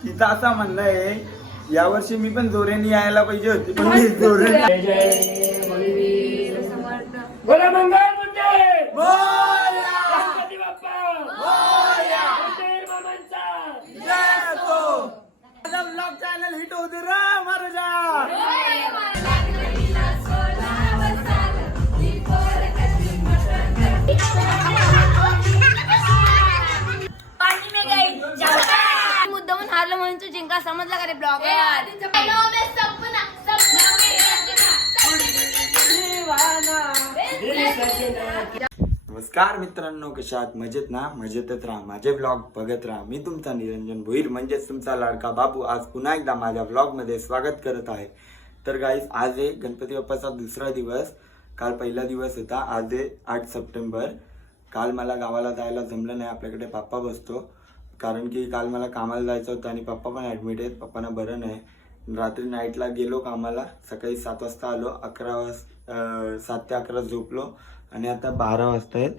तिथं असं म्हणलंय यावर्षी मी पण जोरेने यायला पाहिजे होती पण मी बोला मुंडे! ब्लॉग चॅनल हिट होते रा महाराजा हारलं म्हणून तू जिंका समजला का रे ब्लॉग? नमस्कार मित्रांनो कशा आहात? मजेत ना? मजेतच राहा. माझे ब्लॉग बघत राहा. मी तुमचा निरंजन भोईर म्हणजेच तुमचा लाडका बाबू आज पुन्हा एकदा माझ्या ब्लॉगमध्ये स्वागत करत आहे. तर गाईज आज आहे गणपती बाप्पाचा दुसरा दिवस. काल पहिला दिवस होता. आज आहे आठ सप्टेंबर. काल मला गावाला जायला जमलं नाही. आपल्याकडे पप्पा बसतो. कारण की काल मला कामाला जायचं होतं आणि पप्पा पण ॲडमिट आहेत. पप्पांना बरं नाही. रात्री नाईटला गेलो कामाला. सकाळी सात वाजता आलो. अकरा वाज सात ते अकरा झोपलो. आणि आता बारा वाजता आहेत.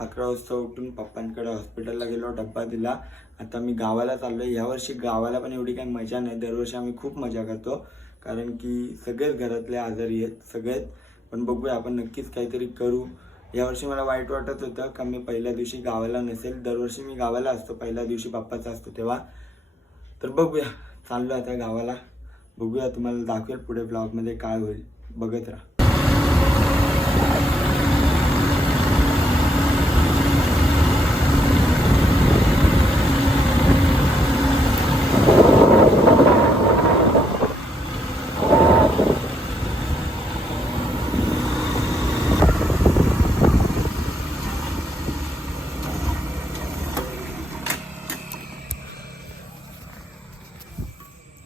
अकरा वाजता उठून पप्पांकडे हॉस्पिटलला गेलो. डब्बा दिला. आता मी गावाला चाललो यावर्षी गावाला पण एवढी काही मजा नाही. दरवर्षी आम्ही खूप मजा करतो. कारण की सगळेच घरातले आजारी आहेत. सगळेच. पण बघूया. आपण नक्कीच काहीतरी करू. यावर्षी मला वाईट वाटत होतं का मी पहिल्या दिवशी गावाला नसेल. दरवर्षी मी गावाला असतो. पहिल्या दिवशी बाप्पाचा असतो तेव्हा. तर बघूया. चाललो आता गावाला. बघूया. तुम्हाला दाखवेल पुढे ब्लॉगमध्ये काय होईल. बघत राहा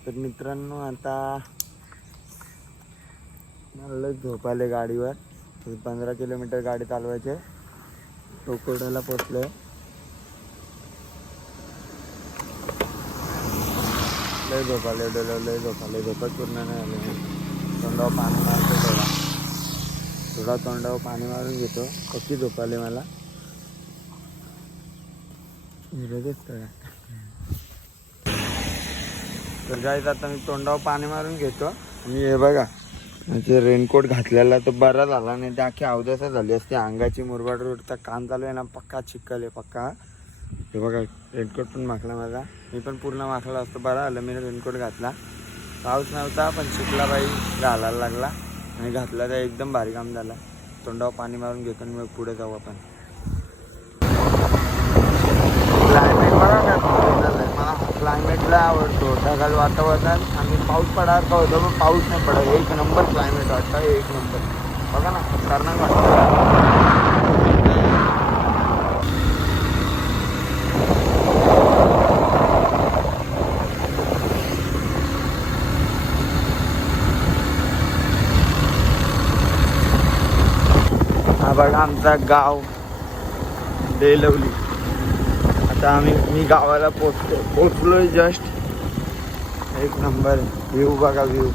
तर मित्रांनो आता मला लय झोप आले गाडीवर पंधरा किलोमीटर गाडी चालवायचे टोकोड्याला पोचलोय लय झोप आले डोलं लय झोप आले झोपच पूर्ण नाही आले तोंडावर पाणी मारतो थोडा थोडा तोंडावर पाणी मारून घेतो. पक्की झोप आले मला. लगेच तर गाईज आता मी तोंडावर पाणी मारून घेतो. मी हे बघा म्हणजे रेनकोट घातलेला तर बरा झाला नाही. ते अख्खी अवदसा झाली असते. अंगाची मुरबाड तर कान चालू आहे ना पक्का चिखल आहे पक्का. हे बघा रेनकोट पण माखला माझा. मी पण पूर्ण माखला असतो. बरा आलं मी रेनकोट घातला. पाऊस नव्हता पण चिखला बाई घालायला लागला. आणि घातला तर एकदम भारी काम झाला. तोंडावर पाणी मारून घेतो आणि मग पुढे जाऊ आपण क्लायमेट बघा काय सुंदर आहे. मला क्लायमेटला आवडतो. ढगाळ वातावरण आणि पाऊस पडायला होतो पण पाऊस नाही पडत. एक नंबर क्लायमेट वाटतं एक नंबर बघा ना खतरनाक वाटतं. हा बघा आमचा गाव डेलवली आता आम्ही मी गावाला पोचलो पोचलोय जस्ट एक नंबर व्ह्यू बघा व्ह्यू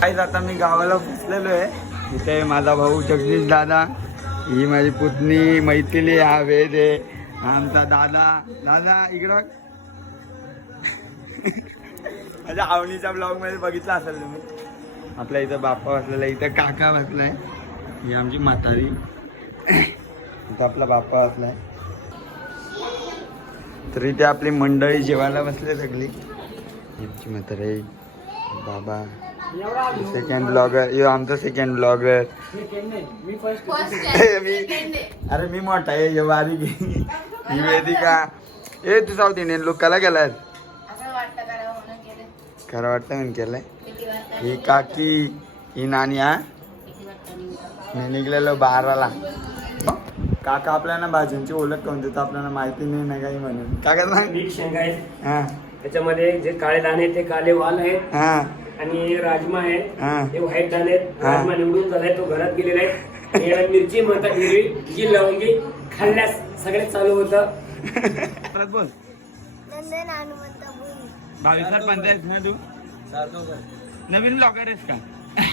काहीच आता मी गावाला पोचलेलो आहे इथे माझा भाऊ जगदीश दादा. ही माझी पुतणी मैथिली हा वेद आहे. हा आमचा दादा दादा इकडं. माझ्या आवणीच्या ब्लॉगमध्ये बघितलं असेल तुम्ही. आपल्या इथं बाप्पा बसलेला इथं काका बसलाय. ही आमची म्हातारी. इथं आपला बाप्पा बसलाय. तर इथे आपली मंडळी जेवायला बसले सगळी. आमची म्हातारी. बाबा. सेकंड ब्लॉगर यो आमचा सेकंड ब्लॉगर मी अरे मी मोठा आहे ये घे ही वेदिका. ए तू साऊथ इंडियन लोक कला. गेलाय खरं वाटतं म्हणून केलंय. ही काकी ही नानी हा? मी निघलेलो बाराला. काका आपल्याला भाजींची ओळख करून देतो आपल्याला माहिती नाही ना काही म्हणून. काका सांग. हा. त्याच्यामध्ये जे काळे दाणे ते काळे वाल आहेत. हा. आणि राजमा आहे. हा. हे व्हाईट हा. राजमा निवडून झालाय तो घरात गेलेला आहे. याला मिरची म्हणतात हिरवी. जी लवंगी खाल्ल्यास सगळे चालू होतं. परत बोल. भावीसर पंचायत ना तू नवीन ब्लॉगर आहेस का?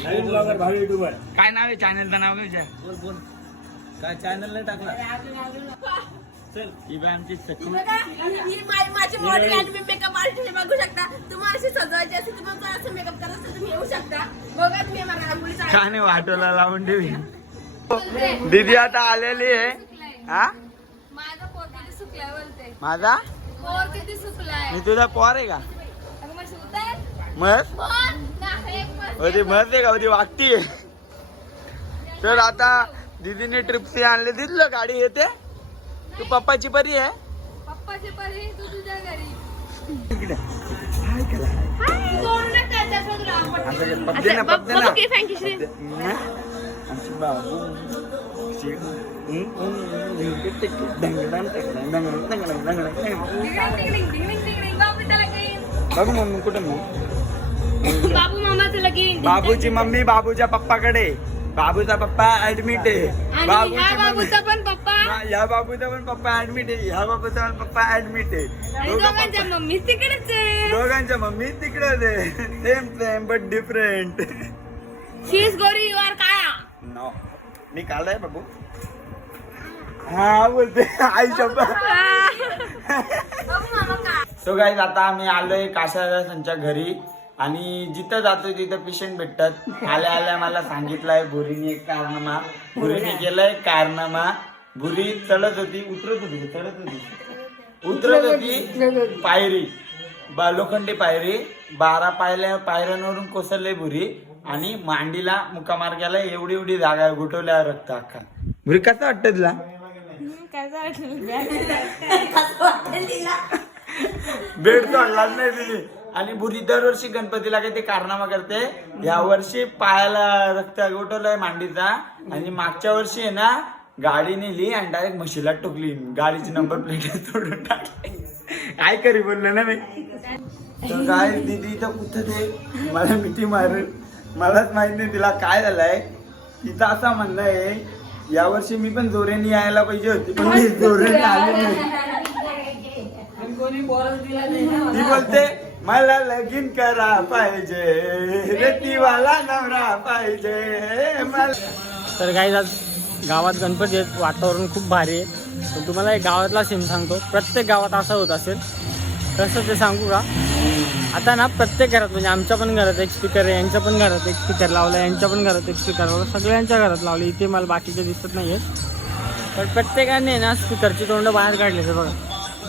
नवीन ब्लॉगर भावी युट्यूबर काय नाव आहे? चॅनलचं नाव काय विचार? बोल बोल. काय चॅनल नाही टाकला? ही बाई आमची सखू. बघा, ही मा- माझी मॉडेल आणि मी मेकअप आर्टिस्ट बघू शकता. तुम्हाला अशी सजवायची असेल तुम्हाला असं मेकअप करायचं असेल तुम्ही येऊ शकता. बघा तुम्ही मला रांगोळीचा का नाही वाटोला लावून ठेवी. दीदी आता आलेली आहे. हा? माझा पोर किती सुकलाय बोलते. माझा? पोर किती सुकलाय. मी तुझा पोर आहे का? अगं मस्त नाही, मस्त आहे का? होती वागती तर आता दीदीने ट्रिपसी आणले. दिसलं गाडी येते. तू पप्पाची परी आहे पप्पाचे परी तू तुझ्या घरी. हं? बाबू. हं? बघ मम्मी कुठे मग बाबू मामाचं लगीन बाबूची मम्मी बाबूच्या पप्पाकडे बाबूचा पप्पा ऍडमिट आहे. बाबूची मम्मी पण पप्पा? ह्या बाबूचा पण पप्पा ऍडमिट आहे. ह्या बाबूचा पण पप्पा ऍडमिट आहे. आणि दोघं दोघांच्या मम्मी तिकडेच आहे. दोघांच्या मम्मी तिकडे same same but different she is गोरी यू आर काळा नो मी काल आहे बाबू. हा बोलते. आई शब्द. सो गाईज आता आम्ही आलोय काशादासांच्या घरी. आणि जिथं जातो तिथं पेशंट भेटतात. आल्या आल्या मला सांगितलंय भुरीने एक कारनामा भुरीने केलाय कारनामा भुरी चढत होती उतरत होती? चढत होती. उतरत होती पायरी बा लोखंडी पायरी. बारा पायऱ्या पायऱ्यांवरून कोसळले भुरी. आणि मांडीला मुकामार केला एवढी एवढी जागा गुठवल्या रक्त अख्खा भुरी कसं वाटतं तुला? बेड सोडलाच नाही तिने. आणि बुरी दरवर्षी गणपतीला काही ते कारनामा करते. या वर्षी पायाला रक्त गोठवलंय मांडीचा. आणि मागच्या वर्षी आहे ना गाडी नेली आणि डायरेक्ट म्हशीला टोकली. गाडीची नंबर प्लेट तोडून टाकली. काय करी बोललो ना मी? तर काय दिदी तर कुठं ते? मला मिठी मारेल मलाच माहीत नाही तिला काय झालंय. तिचं असं म्हणणं आहे यावर्षी मी पण जोरेने यायला पाहिजे होती पण मी जोरेने आले नाही. ती बोलते मला लगीन करा पाहिजे. रेतीवाला नवरा पाहिजे. मला तर काही आज गावात गणपती आहेत. वातावरण खूप भारी आहे. पण तुम्हाला एक गावातला सीन सांगतो. प्रत्येक गावात असं होत असेल. तसं ते सांगू का? आता ना प्रत्येक घरात म्हणजे आमच्या पण घरात एक स्पीकर आहे यांच्या पण घरात एक स्पीकर लावला यांच्या पण घरात एक स्पीकर लावला सगळ्यांच्या घरात लावले. इथे मला बाकीचे दिसत नाही आहेत पण प्रत्येकाने ना स्पीकरची तोंड बाहेर काढले बघा.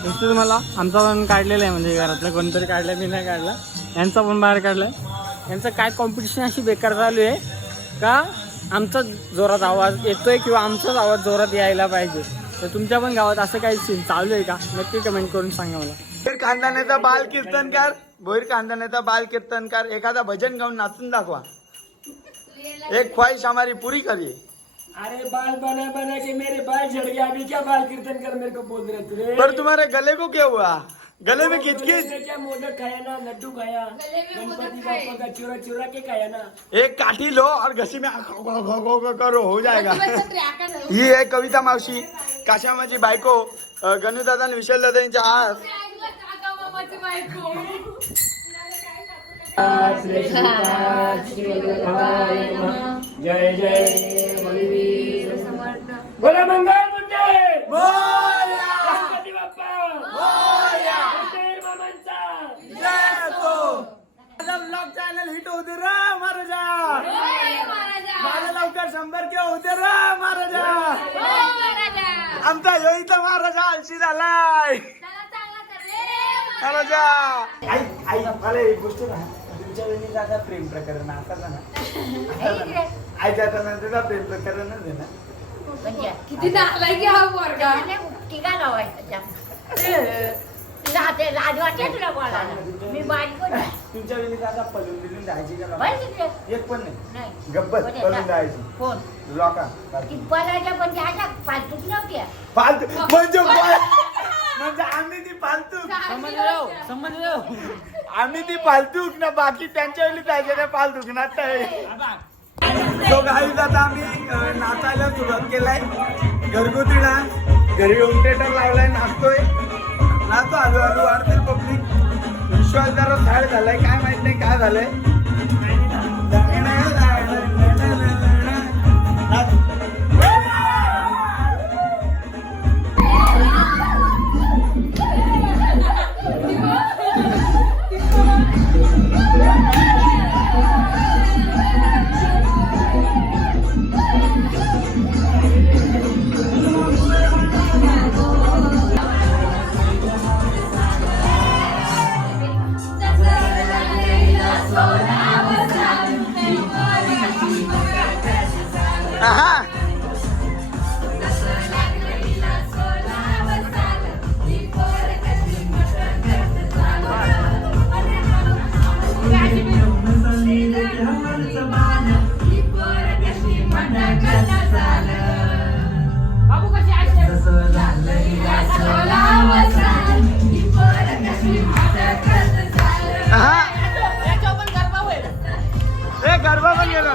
दिसतं तुम्हाला आमचा पण काढलेला आहे म्हणजे घरातलं कोणतरी काढलं मी नाही काढला. यांचा पण बाहेर काढलाय. यांचं काय कॉम्पिटिशन अशी बेकार चालू आहे का आमचा जोरात आवाज येतोय किंवा आमचाच आवाज जोरात यायला पाहिजे. तर तुमच्या पण गावात असं काही सीन चालू आहे का? नक्की कमेंट करून सांगा मला. भोईर खानदानाचा बाल कीर्तनकार. भोईर खानदानाचा बाल कीर्तनकार. एखादा भजन गाऊन नाचून दाखवा. एक ख्वाहिश आम्हाला पुरी करी. अरे बाल बना बना के मेरे बाल झड़ गया अभी क्या बाल कीर्तन कर मेरे को बोल रहे रे पर तुम्हारे गले को क्या हुआ गले में मैंने क्या मोदक खाया ना लड्डू खाया गणपति बापा का चूरा चूरा के खाया ना एक काठी लो और घसी में करो हो जाएगा ही आहे कविता मावशी काशामाची बायको अं, गणूदादा आणि विशाल दादा यांच्या आज जय जय बोला मंगल मुंडे गणपती बाप्पा चॅनल हिट होते रे महाराजा. माझं लवकर शंभर के होते रे महाराजा. आमचा इथं महाराजा. आळशी झालाय महाराजा आई आई मला एक गोष्ट ना तुमच्या वेळी दादा प्रेम प्रकरण आता ना आईच्या आता त्याचा प्रेम प्रकरणच आहे ना किती नालाय की हा पोरगा मी बारीक होते. तुमच्या वेळी दादा पलून बिलून जायची का? तिकडे. एक पण नाही नाही. कोणी आता? जायची कोण? लोका ती पलाच्या पण त्या अशा फालतूच नव्हत्या फालतू म्हणजे काय? म्हणजे आम्ही ती फालतू समज जाऊ. समज जाऊ आम्ही ती फालतूक ना बाकी त्यांच्या वेळी पाहिजे ना फालतूक ना तो गाईज आता आम्ही नाचायला सुरुवात केलाय. घरगुती डान्स. घरी होम थिएटर लावलाय नाचतोय. नाचतो हळू हळू वाढतील पब्लिक. विश्वास जरा झाड झालाय काय माहीत नाही काय झालंय. गरबा पण गेलो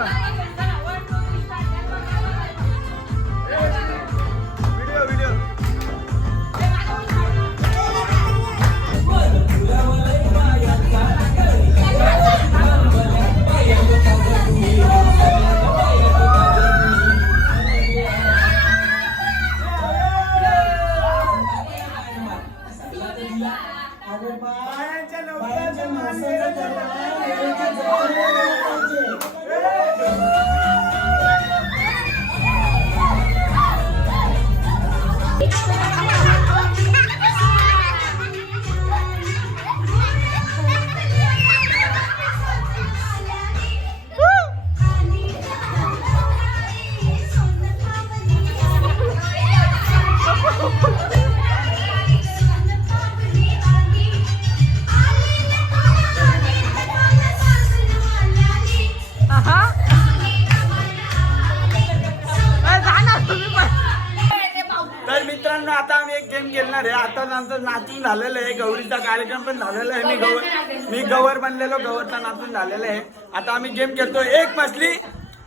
पण झालेला आहे मी गवर मी गवर बनलेलो गवरचा नाचून झालेला आहे आता आम्ही गेम खेळतो एक मछली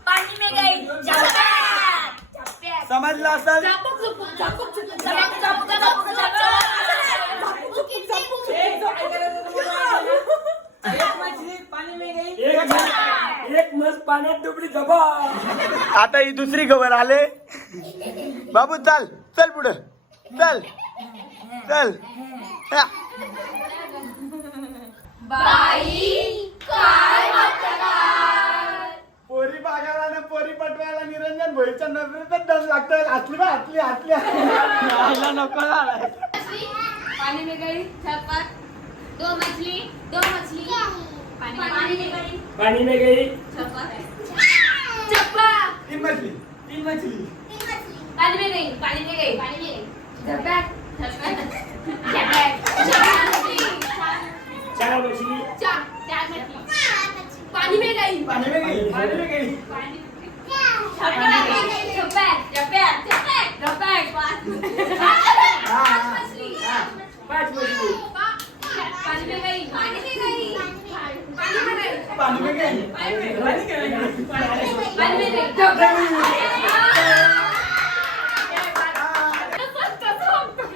पाणी में गई झप्प्यात. समजलं असेल झापूक, झुपूक, झापूक, झुपूक, झापूक, झापूक, झापूक, झापूक, झुपूक, झापूक, एक मस- एक मस पाण्यात डुबडी जबा आता ही दुसरी खबर आले बाबू चल चल पुढे चल चल. पोरी बागायला ना पोरी पटवायला निरंजन भोईच्या नजरेतच दस लागतं हातली बा हातली हातली. आईला नको झालाय. पानी में गई छप्पर दो मछली दो मछली. पानी पानी में गई पाणी में गई चप्पा. तीन मछली. तीन मछली. पानी में गई पानी में गई पानी में गई झपैक झपैक झपैक चार मछली चार मछली चार चार मछली पानी में गई। पाणी में गई। पाणी में गई।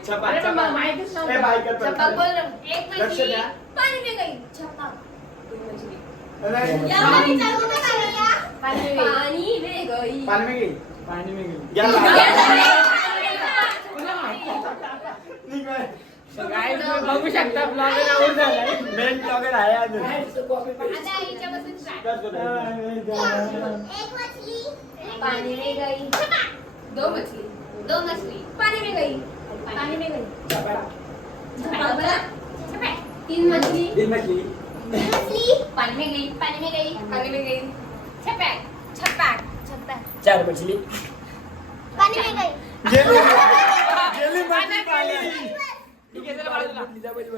पानी झपैक झपैक झपैक झपैक पाँच मछली पाच मछली पानी में गई। पानी में गई। पानी में गई। पाणी में गई। पानी में गई। पानी में गई। झपैक छपा छपा ए बाय कर चप्पा बोल एक लक्ष मछली द्या. पानी में गई चप्पा अरे, पानी में गई पाणी में गई पाणी में गेली या निघ. Guys, तुम्ही बघू शकता ब्लॉग आउट झालाय मेन ब्लॉगर आहे अजून पानी में गई. दो मछली. दो मछली. पानी में गई. पानी में गई तीन मछली तीन मछली पानी में गई पानी में गई पानी में गई छपैक छपैक छपैक चार मछली. गेली. गेली मछली पाणी ठीक आहे चला बाजूला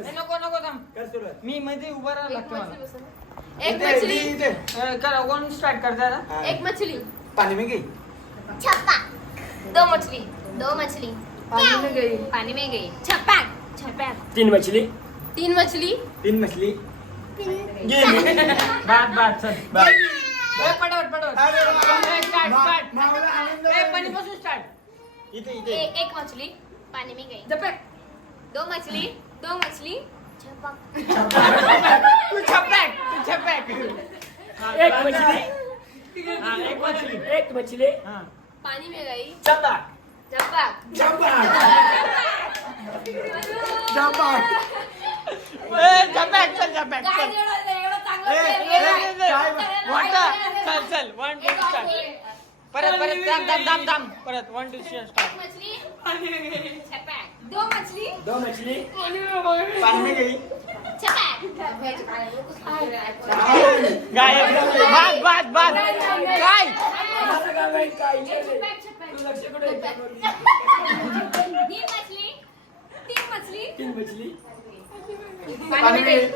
ए, नको नको थांब. कर सुरुवात. मी मध्ये उभं लागतं मला. एक मछली. करा कोण स्टार्ट करता ना हा. एक मछली. पाणी में गई दो मछली. दो मछली. पानी में गई पानी में गई छपैक. छप्याक तीन मछली? तीन मछली? तीन मछली? बाद बाद चल बाय. पटापट पटापट वा. स्टार्ट स्टार्ट आनंद ए, झाला. पणीपासून स्टार्ट इथे इथे. एक मछली. पानी में गई झपॅक दो मछली दो मछली. छपक. तू छपॅक तू छपॅक. एक मछली. हा एक मछली. एक मछली. हा. पाणी में गई छपक परत परत थांब थांब थांब थांब परत वन टू स्टार्ट मछली छपक दो मछली दो मछली पाणी में गई छपक गायब बाद बाद बाद काय तीन मछली. तीन मछली. मछली में गेली.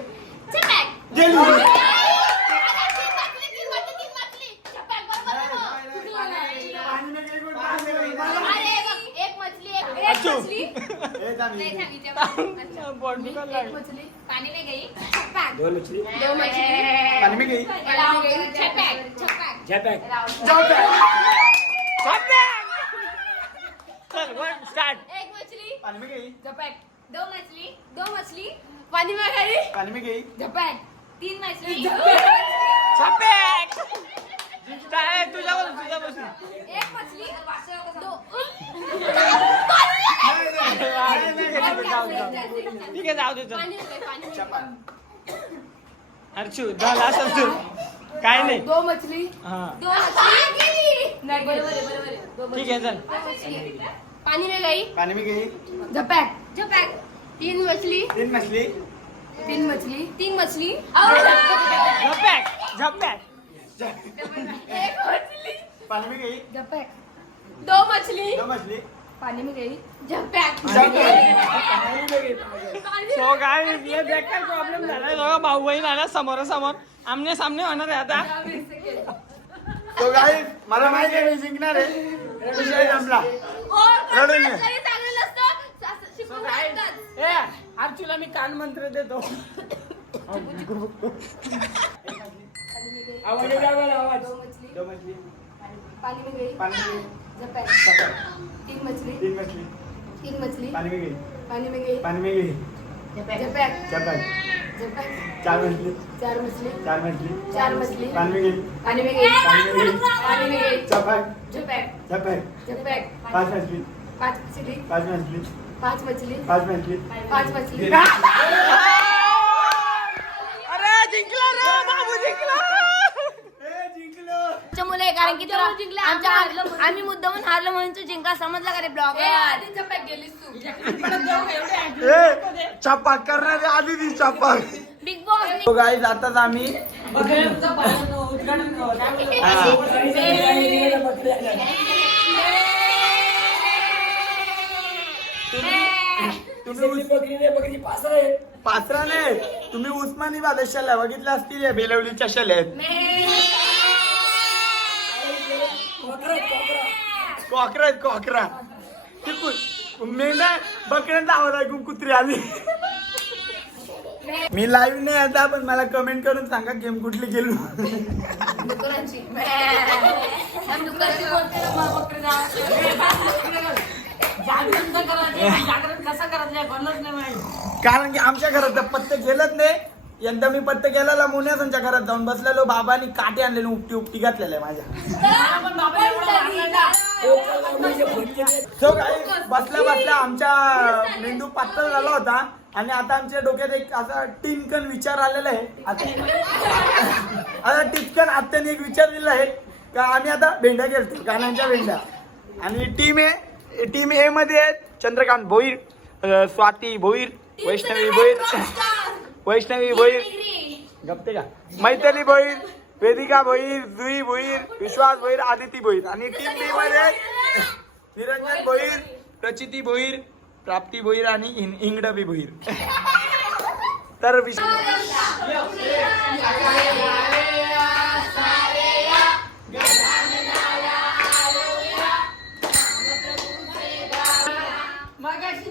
में गई मछली. मछली पानी में गई. छपक दोन मछली. दो मछली. पाणी में गई. छपक छपक झपॅक चल वन स्टार्ट एक मछली. पाणी में गई झपॅक दो मछली. दो मछली. पाणी में गई पाणी में गई झपॅक तीन मछली. छपॅक तुझ्यावर तुझ्यापासून एक मछली. दो. ठीक आहे जाऊ दे चल पाणी में गई पाणी में गई. अर्चू झालं असं काय नाही. दो मछली. हा. दो मछली. नाही बरोबर आहे बरोबर आहे. दो ठीक आहे चल. मछली. पानी में गई. पाणी में गई झपॅक छपक तीन मछली. तीन मछली. तीन मछली. तीन मछली. झपॅक झपॅक एक मछली. पाणी में गई झपॅक दो मछली. दो मछली. पानी में गई झपॅक सो काय हे बेकार प्रॉब्लेम झालाय दोघं भाऊ बहीण आल्या समोरासमोर. आमने सामने होणार आहे आता. तो गाई मला माहिती आहे मी जिंकणार आहे. विषय. ए अर्चूला मी कान मंत्र देतो आवाज येतो आम्हाला, आवाज दो मछली दो मछली पानी में गई पानी में गई. तीन मछली तीन मछली तीन मछली पानी में गई पानी में गई पानी में गई चार मछली चार मछली चार मछली चार मछली पानी में पानी में पानी में पानी में गई झपॅक झपॅक झपॅक झपॅक पाच मछली पाच मछली पाच मछली पाच मछली पाच मछली पाच मछली अरे जिंकला रे बाबू जिंकला मुले कारण की तुला आमच्या आम्ही मुद्दामून हारलो म्हणून तू जिंका समजला का रे ब्लॉग? ए चपाक करणारे आधी ती चपाक बिग बॉस तो गाईज आताच आम्ही नाही. पाचरा तुम्ही उस्मानी बादशाला बघितल्या असतील या बेलवलीच्या शल्यात कोकरा कोकरा. कॉकरा आहेत कॉकरा ती कु- मेंढा बकऱ्यांचा आवाज ऐकून कुत्री आली. मी लाईव्ह नाही आता पण मला कमेंट करून सांगा गेम कुठली गेलो कारण की आमच्या घरात तर पत्ते गेलंच नाही. यंदा मी पत्ते गेलेला मुन्यासांच्या घरात जाऊन बसलेलो बाबांनी काटे आणलेले उपटी उपटी घातलेल्या माझ्या. बसल्या बसल्या आमच्या मेंदू पातळ झाला होता आणि आता आमच्या डोक्यात एक असा टिनकन विचार आलेला आहे. आता आता टिचकन आत्याने एक विचार दिला आहे का आम्ही आता भेंड्या खेळतो गाण्यांच्या भेंड्या. आणि टीम ए टीम ए मध्ये आहेत चंद्रकांत भोईर अं, स्वाती भोईर वैष्णवी भोईर. वैष्णवी भोईर. गपते का मैथली भोईर वेदिका भोईर दुई भोईर विश्वास भोईर आदिती भोईर. आणि टीम बी मध्ये निरंजन भोईर प्रचिती भोईर प्राप्ती भोईर आणि इंगडबी भोईर. तर मगाशी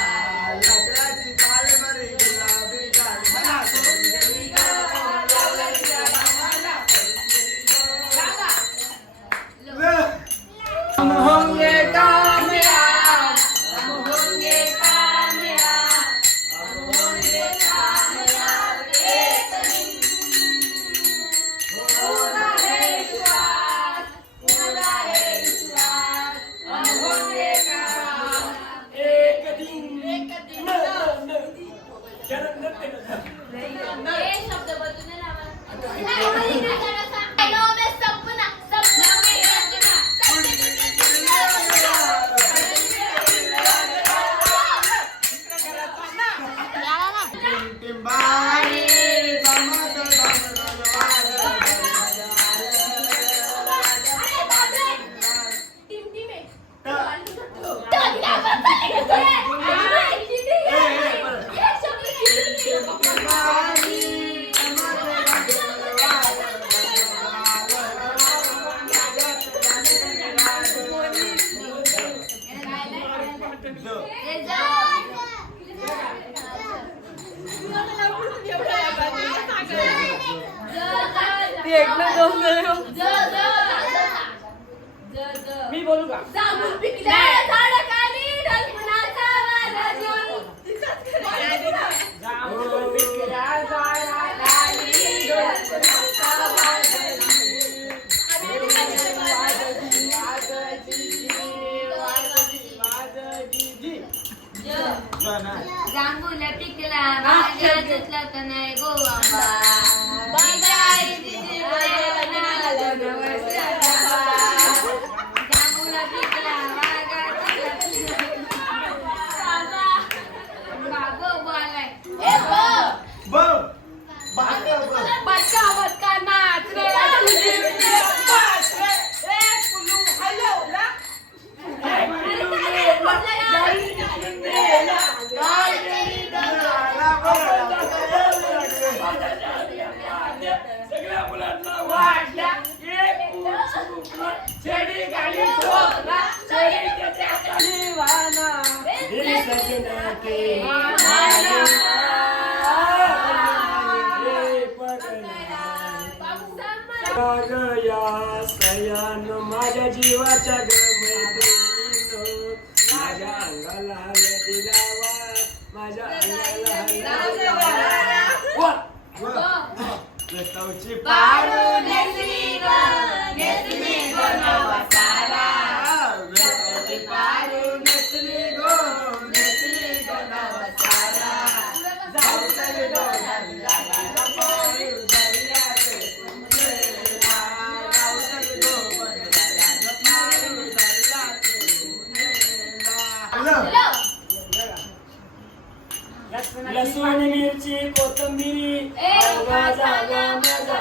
लसूण मिरची कोथंबिरी अवघा झाला माझा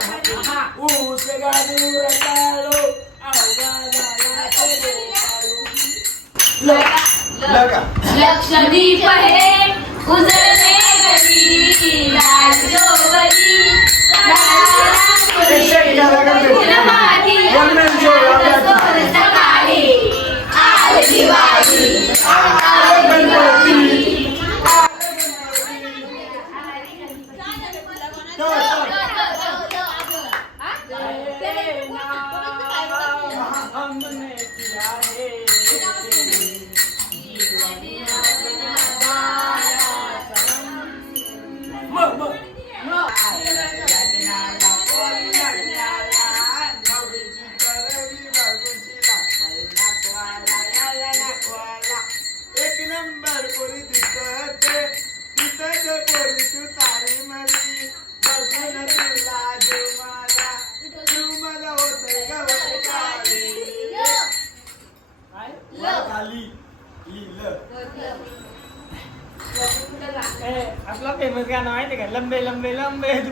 ऊस अवघा झाला लक्षदीप हे उजळणे गरी சிவாஜி.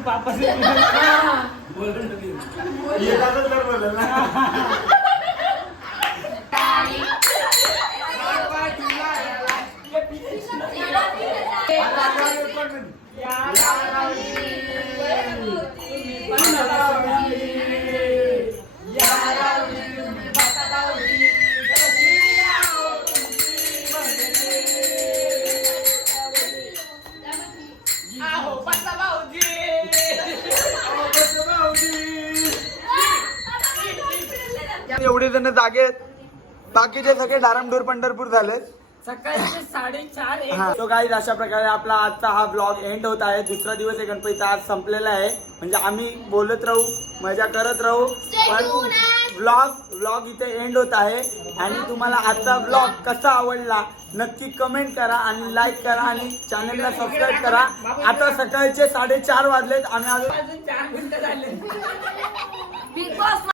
पापा आहेत बाकीचे सगळे धारमडूर पंढरपूर झाले. सकाळचे साडेचार एक. हा. तो काही अशा प्रकारे आपला आजचा हा ब्लॉग एंड होत आहे. दुसरा दिवस आहे गणपतीचा आज संपलेला आहे. म्हणजे आम्ही बोलत राहू मजा करत राहू. पण ब्लॉग ब्लॉग इथे एंड होत आहे. आणि तुम्हाला आजचा ब्लॉग कसा आवडला नक्की कमेंट करा आणि लाईक करा आणि चॅनलला सबस्क्राईब करा. आता सकाळचे साडेचार वाजलेत. आम्ही अजून अजून चार मिनिटं झाले. Big boss